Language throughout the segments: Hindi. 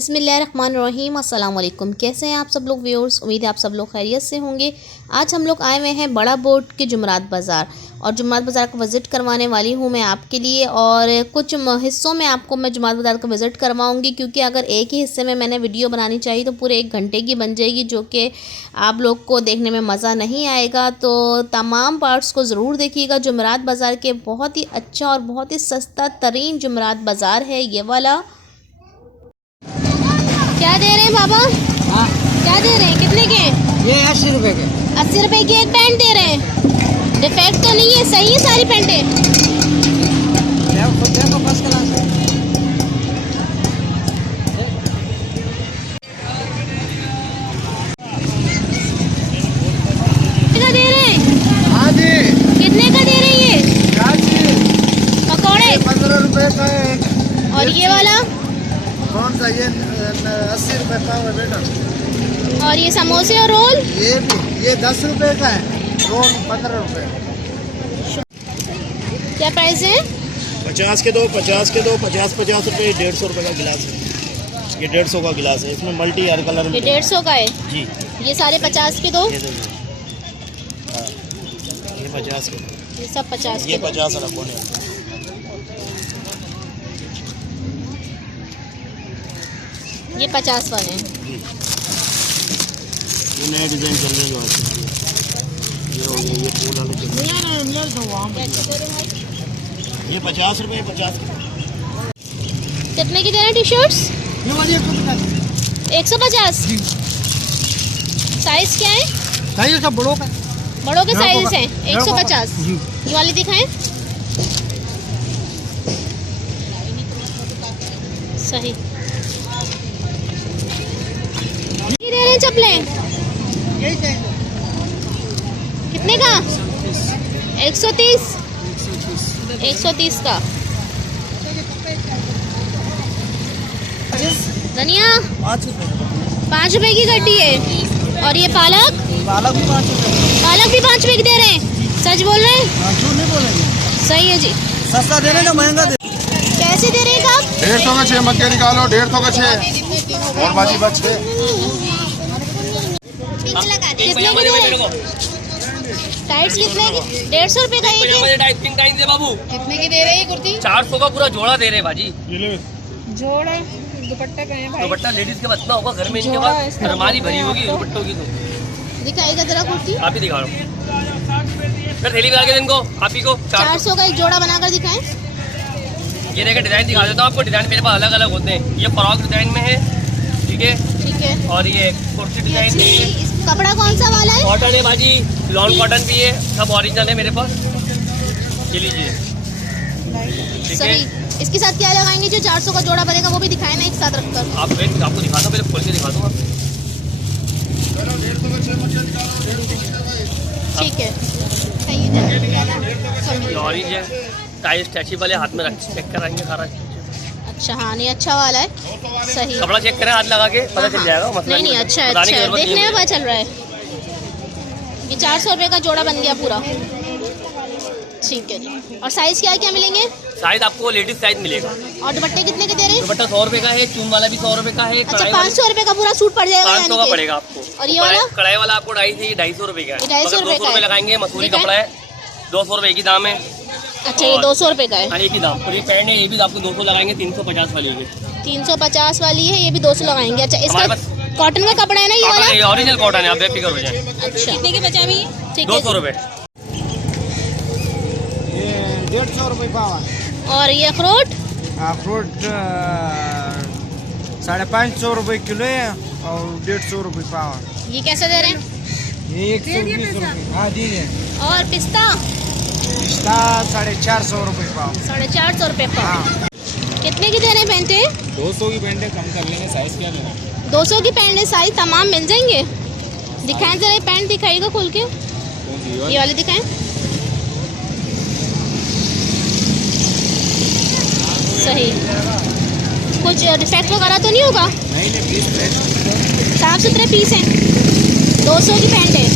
बिस्मिल्लाहिर्रहमानिर्रहीम। अस्सलाम वालेकुम। कैसे हैं आप सब लोग व्यूअर्स? उम्मीद है आप सब लोग खैरियत से होंगे। आज हम लोग आए हुए हैं बड़ा बोट के जुमरात बाज़ार, और जुमरात बाज़ार को विज़िट करवाने वाली हूं मैं आपके लिए। और कुछ हिस्सों में आपको मैं जुमरात बाज़ार को विज़िट करवाऊंगी, क्योंकि अगर एक ही हिस्से में मैंने वीडियो बनानी चाहिए तो पूरे 1 घंटे की बन जाएगी, जो कि आप लोग को देखने में मज़ा नहीं आएगा। तो तमाम पार्ट्स को ज़रूर देखिएगा। जुमरात बाज़ार के बहुत ही अच्छा और बहुत ही सस्ता तरीन जुमरात बाज़ार है ये वाला। क्या दे रहे हैं बाबा? हाँ, क्या दे रहे हैं? कितने के? ये 80 रुपए के। 80 रुपए की एक पैंट दे रहे हैं। डिफेक्ट तो नहीं है? सही है सारी पैंटें? देखो फर्स्ट क्लास है। कितना दे रहे हैं? हाँ जी। कितने का दे रहे हैं ये? पकौड़े 15 रुपए का है। और ये वाला? कौन सा? ये 80 रुपए पाव है बेटा। और ये समोसे और रोल? ये 10 रुपए का है। रोल 15 रुपए। क्या प्राइस है? 50 के दो 50 रुपए। 150 रुपए का गिलास है। ये 150 का गिलास है। इसमें मल्टी हर कलर में। ये 150 का है जी। ये सारे 50 के दो? ये देखिए। हाँ, ये 50 के दो। ये सब 50 ये के दो। 50 वाला कौन है? ये 50 वाले हैं। जी। ये नए डिजाइन चल रहे हैं जो ये हो गया। ये फूल वाले चल रहे हैं। ये 50 रुपए 50 के। कितने की दे रहे हैं टी शर्ट्स? ये वाली 150। साइज क्या है? साइज सब बड़ों का। बड़ों के साइज हैं 150। जी। ये वाली दिखाएं। सही। ये दे रहे हैं चप्पलें? कितने का? 130। 130 का। धनिया 5 रुपए की गड्डी है। और ये पालक? पालक भी 5 रुपए। पालक भी 5 रुपए की दे रहे हैं? सच बोल रहे हैं? झूठ नहीं बोलेंगे। सही है जी। सस्ता दे रहे ना महंगा दे। कैसे दे रहे हैं आप? 150 का 6 मक्के निकालो। 150 का 6 और बाजी बच 6। कितने की दे रहे हैं? टाइट्स कितने की? 150 रुपए का एक है। बाबू कितने की दे रहे हैं कुर्ती? 400 का पूरा जोड़ा दे रहे भाजी। जोड़ा दुपट्टा का है भाई। दुपट्टा लेडीज के बतना होगा घर में, इनके पास अलमारी भरी होगी दुपट्टों की। तो दिखाएगा जरा कुर्ती। आप ही दिखा रहा हूँ सर, थैली में इनको आप ही को 400 का एक जोड़ा बनाकर दिखाएं। ये देखिए डिजाइन दिखा देता हूँ आपको। डिजाइन मेरे पास अलग अलग होते हैं। ये फ्रॉक डिजाइन में है, ठीक है। ठीक है। और ये कुर्ती डिजाइन में है। कपड़ा कौन सा वाला है? कॉटन है भाजी, लॉन कॉटन भी है, सब ओरिजिनल है मेरे पास। ये लीजिए, ठीक सही। है। इसके साथ क्या लगाएंगे? जो 400 का जोड़ा बनेगा वो भी दिखाए ना एक साथ रखकर। आप वेट आपको दिखाता हूँ, पहले खोल के दिखा दूँगा। ठीक है। ये ऑरेंज है, टाइल स्ट्रेचेबल वाले हाथ में रख चेक कराएंगे सारा। अच्छा हाँ, नहीं अच्छा वाला है। सही। कपड़ा चेक करें हाथ लगा के, पता चल जाएगा। मसला नहीं अच्छा है, अच्छा है। देखने में पता चल रहा है। ये 400 रुपए का जोड़ा बन गया पूरा। ठीक है जी। और साइज क्या क्या मिलेंगे? साइज आपको लेडीज साइज मिलेगा। और दुपट्टे कितने के दे रहे हैं? दुपट्टा 100 रुपए का है, चून वाला भी 100 रुपए का है। अच्छा 500 रुपए का पूरा सूट पड़ जाएगा? 500 का पड़ेगा आपको। और ये वाला? कढ़ाई वाला आपको 250 रुपए का है। 250 रुपए 200 रुपए लगाएंगे। मसूरी कपड़ा है, 200 रुपए की दाम है। अच्छा ये 200 रुपए का है? एक ही दाम। पूरी पैंट है, ये भी आपको 200 लगाएंगे। 350 वाली है। 350 वाली है, ये भी 200 लगाएंगे। अच्छा इसका कॉटन का कपड़ा है ना ये वाला? ओरिजिनल कॉटन है, आप बेफिक्र हो जाए। अच्छा कितने के बचा भी? 200 रुपए। ये 150 रुपए पाव। और ये अखरोट? अखरोट 550 रुपए किलो है और 150 रुपए पाव। ये कैसे दे रहे हैं? ये 120 रुपए। हाँ दीजिए। और पिस्ता? पिस्ता 450 रुपए पाव। 450 रुपए पाव। हाँ। कितने की दे रहे हैं पैंटें? 200 की पैंटे कम कर लेंगे। साइज क्या लेना? 200 की पैंट साइज तमाम मिल जाएंगे। दिखाएं जरा ये पैंट दिखाइएगा खोल के। ये वाली दिखाएं। सही। कुछ डिफेक्ट वगैरह तो नहीं होगा? नहीं, साफ सुथरे पीस हैं। 200 की पैंट है।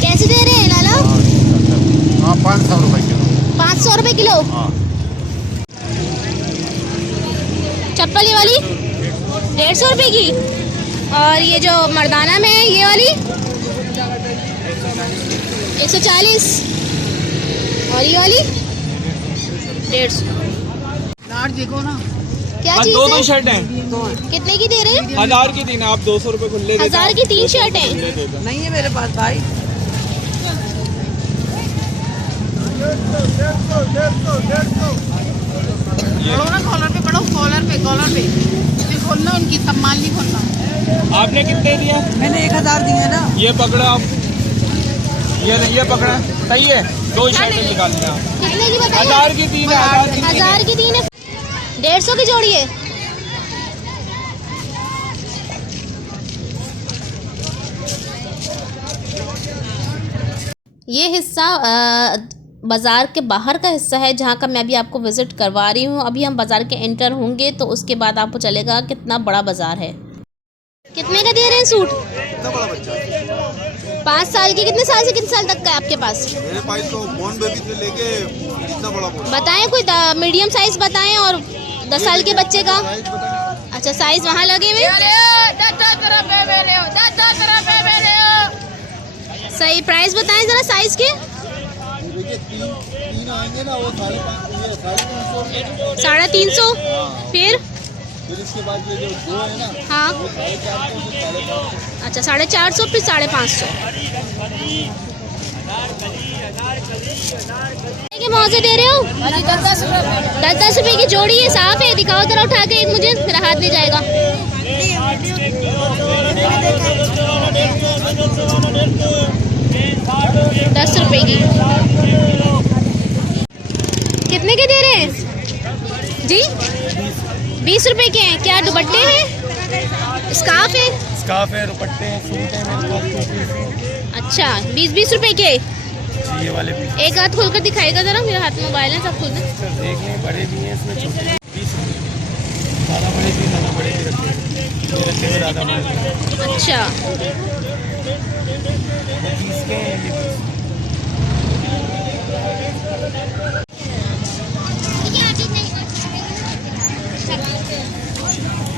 कैसे दे रहे हैं लाला? चप्पल ये वाली 150 रुपये की। और ये जो मर्दाना में है ये वाली 140। और ये वाली 150। देखो ना क्या चीज़ दो है? शर्ट हैं, कितने की दे रहे हैं? 1000 की थी ना, आप 200 रुपए खुले 1000 की 3 शर्ट है। नहीं है मेरे पास भाई। पढ़ो ना कॉलर पे, पढ़ो कॉलर पे, कॉलर पे नहीं खोलना, उनकी सब माल नहीं खोलना। आपने कितने दिया? मैंने 1000 दिए ना। ये पकड़ो आप, ये पकड़ा, सही है। 2 शर्ट निकाल दिया। कितने की बताइए? 1000 की 3 है, 1000 की 3 है। 150 की जोड़ी है। ये हिस्सा बाज़ार के बाहर का हिस्सा है जहाँ का मैं अभी आपको विज़िट करवा रही हूँ। अभी हम बाज़ार के एंटर होंगे तो उसके बाद आपको चलेगा कितना बड़ा बाज़ार है। कितने का दे रहे हैं सूट? कितना बड़ा बच्चा? 5 साल के। कितने साल से कितने साल तक का है आपके पास? मेरे पास तो बॉर्न बेबी से लेके कितना बड़ा बताएं कोई मीडियम साइज़ बताएं। और 10 साल के बच्चे का? अच्छा, साइज़ वहाँ लगे हुए। सही प्राइस बताएं ज़रा साइज़ के। तीन आएंगे ना, वो 350। 350। फिर इसके बाद ये जो 2 है ना, हाँ, 450। अच्छा 450 फिर 550 के मौजे दे रहे हो? 10-10 रुपए की जोड़ी है। साफ है? दिखाओ जरा उठा के एक मुझे, मेरा हाथ नहीं जाएगा। 10 रुपए की। कितने के दे रहे हैं जी? 20 रुपए के हैं। क्या दुपट्टे हैं? स्कार्फ है? स्कार्फ है, दुपट्टे हैं, सूट है मेरे पास। अच्छा, 20-20 रुपए के। ये वाले भी एक हाथ खोलकर दिखाएगा जरा, मेरे हाथ में मोबाइल है, सब खोल दे। देखने बड़े भी हैं, इसमें छोटे 20 ज़्यादा बड़े भी, ज़्यादा बड़े भी रखे हुए ज़्यादा बड़े। अच्छा, 30 के हैं ये।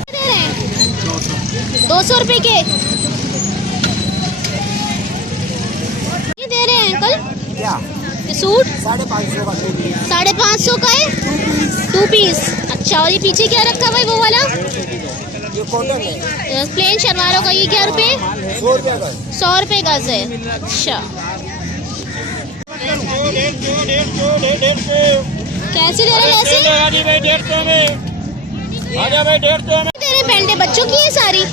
दे रहे हैं 200 रुपए के। ये दे रहे हैं अंकल क्या? ये सूट 550 का। 550 का है 2 पीस। अच्छा, और ये पीछे क्या रखा भाई वो वाला? ये कॉटन है, प्लेन शलवारों का ये क्या रुपए? 100 रुपया का। 100 रुपए गज है। अच्छा, कैसे दे रहे हैं? ऐसे दे रहे हैं। पैंटे बच्चों की है सारी?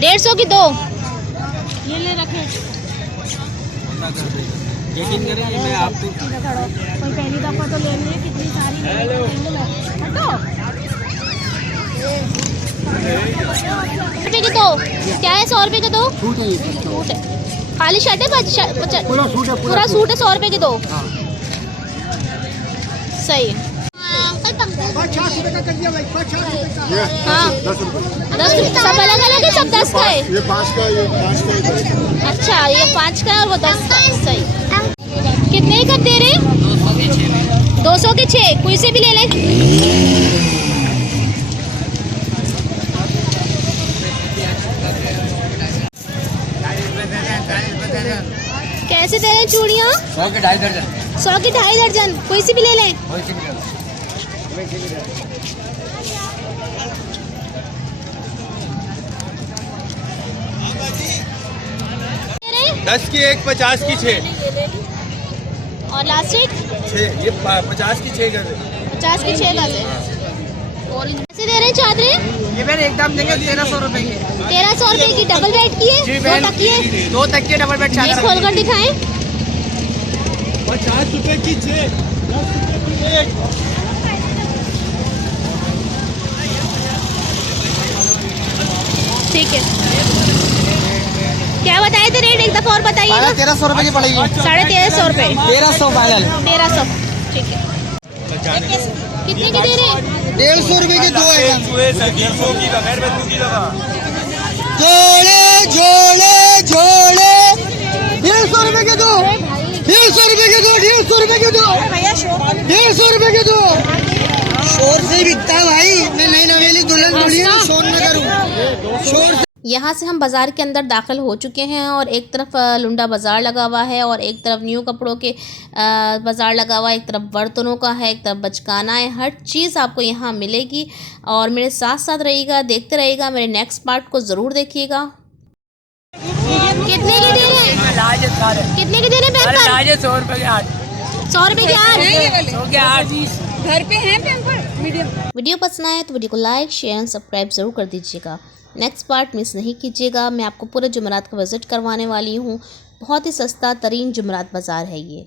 150 की 2। ये ले रखे। यकीन करेंगे मैं आपको कोई पहली दफा तो लेनी है, कितनी सारी रुपए के 2। क्या है? 100 रुपए के 2 सूट है। खाली शर्ट है? पूरा सूट है 100 रुपए के 2। सही है। हाँ, 10 रुपये। सब अलग अलग है? सब 10 का है? ये 5 का, ये 5 का। अच्छा, ये 5 का है और वो 10 का है। सही। कितने का दे रहे हैं? 200 के 6। कोई से भी ले लें। कैसे दे रहे हैं चूड़ियाँ? 100 के 2.5 दर्जन। 100 की 2.5 दर्जन। कोई सी भी ले लें। दे रहे हैं? 10 की 1, 50 की 6। और लास्टिक 6 ये 50 की 6 कर 50 की 6 गज है। कैसे दे रहे हैं चादरें? ये मैंने एकदम देंगे 1300 रुपए की। 1300 रुपए की। डबल बेड की है? 2 तकिए। 2 तकिए डबल बेड एक चादर। खोलकर दिखाएं। 50 रुपए की 6, 10 रुपए की 1। ठीक है। क्या बताए थे रेट? एक दफा और बताइएगा। 1300 रुपए की पड़ेगी। 1350 रुपए। 1300 फाइनल। 1300। ठीक है। कितने के दे रहे हैं? 150 रुपए के 2 है। 150 की बगैर बंदूक की दवा। जोड़े जोड़े जोड़े 150 रुपए के 2। 150 रुपए के 2। 150 रुपए के 2। 150 रुपए के 2। शोर से बिकता है भाई। यहाँ से हम बाज़ार के अंदर दाखिल हो चुके हैं और एक तरफ लुंडा बाज़ार लगा हुआ है और एक तरफ न्यू कपड़ों के बाज़ार लगा हुआ है, एक तरफ बर्तनों का है, एक तरफ बचकाना है। हर चीज़ आपको यहाँ मिलेगी और मेरे साथ साथ रहिएगा, देखते रहिएगा। मेरे नेक्स्ट पार्ट को ज़रूर देखिएगा। कितने के दे रहे हैं? कितने के दे रहे हैं? 100 रुपए के 8। 100 रुपए के 8। 100 के 8। घर पे हैं पैम्पर मीडियम। वीडियो पसंद आए तो वीडियो को लाइक, शेयर एंड सब्सक्राइब ज़रूर कर दीजिएगा। नेक्स्ट पार्ट मिस नहीं कीजिएगा। मैं आपको पूरे जुमेरात का विज़िट करवाने वाली हूँ। बहुत ही सस्ता तरीन जुमेरात बाज़ार है ये।